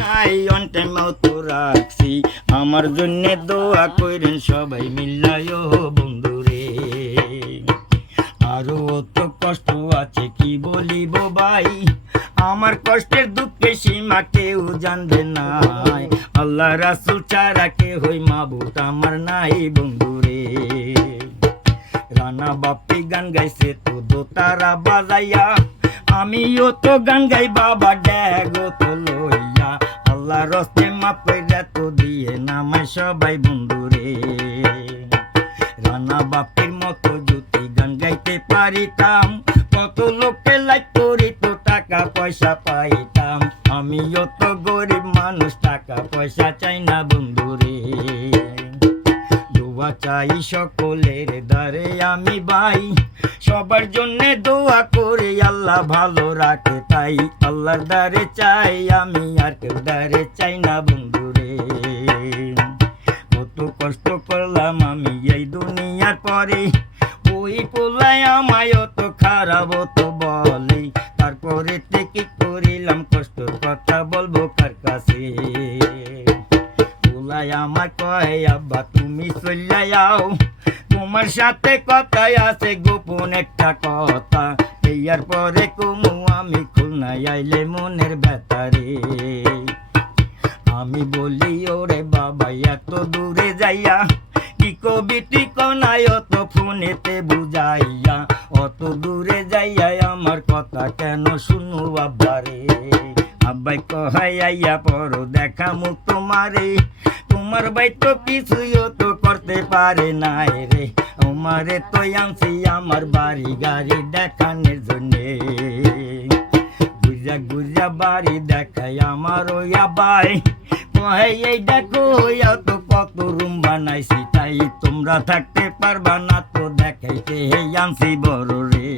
নাই on time তো রাখছি আমার জন্য দোয়া কইরেন সবাই মিল্লায় বন্ধুরে। আরো তো কষ্ট আছে কি বলিব ভাই, আমার কষ্টের দুঃখে সীমা কেউ জানবে না। আল্লাহ রাসূল ছাড়া কে হই মাবুদ আমার নাই বন্ধুরে। রানা বাপ্পি গান গাইছে তো দোতারা বাজাইয়া, আমিও তো গান গাই বাবা ড্যাগো তো লইয়া। আল্লাহ রস্তে মাপ কইরা তো দিয়ে নামাই সবাই বন্ধুরে। রানা বাপ্পির মতো যদি গান গাইতে পারিতাম, কত লোকে লাইক করিত টাকা পয়সা পাইতাম। আমিও তো গরিব মানুষ, টাকা পয়সা চাই না বন্ধুরে। দোয়া চাই সকলের দ্বারে আমি ভাই, সবার জন্যে দোয়া করে আল্লাহ ভালো রাখে তাই। আল্লাহর দ্বারে চাই আমি, আর কেউ দ্বারে চাই না বন্ধুরে। কত কষ্ট করলাম আমি এই দুনিয়ার পরে, ওই পোলায় আমায় তো খারাপ তো বলে। তারপরে কি করিলাম কষ্টর কথা বলবো কার কাছে। পোলায় আমার কয় আব্বা তুমি চলে যাও, তোমার সাথে কথাই আছে গোপন একটা কথা। এর পরে কুমু আমি খুলনায় আইলে মনের ব্যথারে। আমি বলি ওরে বাবা এত দূরে যাইয়া, কি কবিটি কনায় অত ফোনেতে বুঝাইয়া। অত দূরে যাইয়া আমার কথা কেন শুনু আব্বারে। আব্বাই কহাই আইয়া পর দেখা মুখ তোমারে, তোমার ভাই তো কিছুই তো করতে পারে নাই রে। আমারে তো আনছি আমার বাড়ি গাড়ি দেখানোর জন্যে, গুজা গুজা বাড়ি দেখাই আমার ওই আব্বাই কহাই এই দেখো তো কত রুম বানাইছি তাই। তোমরা থাকতে পারবা না তো দেখাইতে আনছি বড় রে।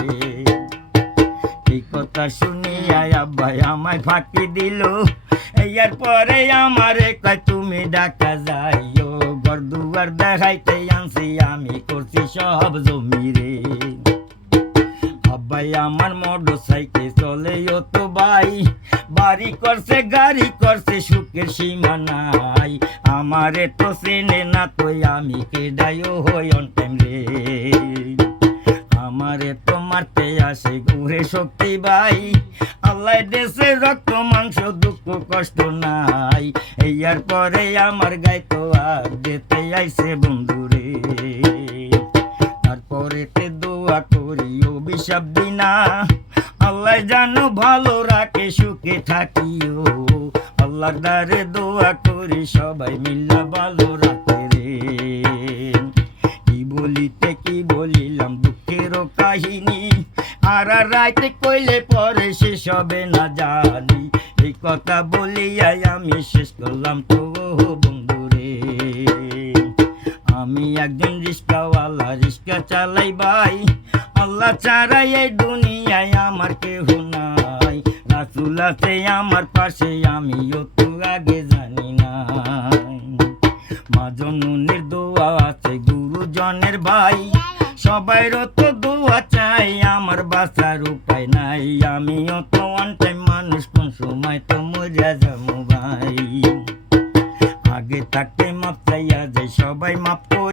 এই কথা শুনিয়া আব্বাই আমায় ফাঁকি দিল, এর পরে আমারে কয় তুমি ডাকা যাইও। ঘর দুয়ার দেখাইতে আনছি আমি করছি সব জমি রে। আব্বাই আমার মোটর সাইকেল চলে তো ভাই, বাড়ি করছে গাড়ি করছে সুখের সীমা নাই। আমারে তো চেনে না তো আমি কেডাইও হই অন টাইম রে। আমারে তো মারতে আসে ঘুরে শক্তি ভাই, আল্লাহ দেশে রক্ত মাংস দুঃখ কষ্ট নাই। এর পরে আমার গায়ে তো আর যেতে আইছে বন্ধুরে। তারপরে তে দোয়া করি অভিশাপ দিনা, আল্লাহ জানো ভালো রাখে সুখে থাকিও। আল্লাহর দ্বারে দোয়া করি সবাই মিল্লা ভালো রাখে রে। কি বলিতে কি বলিলাম দুঃখেরও কাহিনী, আর রাইতে কইলে পরে শেষ হবে না জানি। এই কথা বলিয়াই আমি শেষ করলাম তো বন্ধুরে। আমি একজন রিস্কাওয়ালা, রিস্কা চালাই ভাই, আল্লাহ ছাড়াই এই দুনিয়ায় আমার কেহ নাই। রাসূল আছে আমার পাশে আমিও তো আগে জানি না। মা জননীর দোয়া আছে গুরুজনের ভাই, সবাইরও তো দোয়া চাই আমার বাঁচার উপায় নাই। আমিও তো ওয়ান টাইম মানুষ, কোন সময় তো মরিয়া যাবো ভাই। আগে থাকতে মাপ চাইয়া যাই সবাই মাপ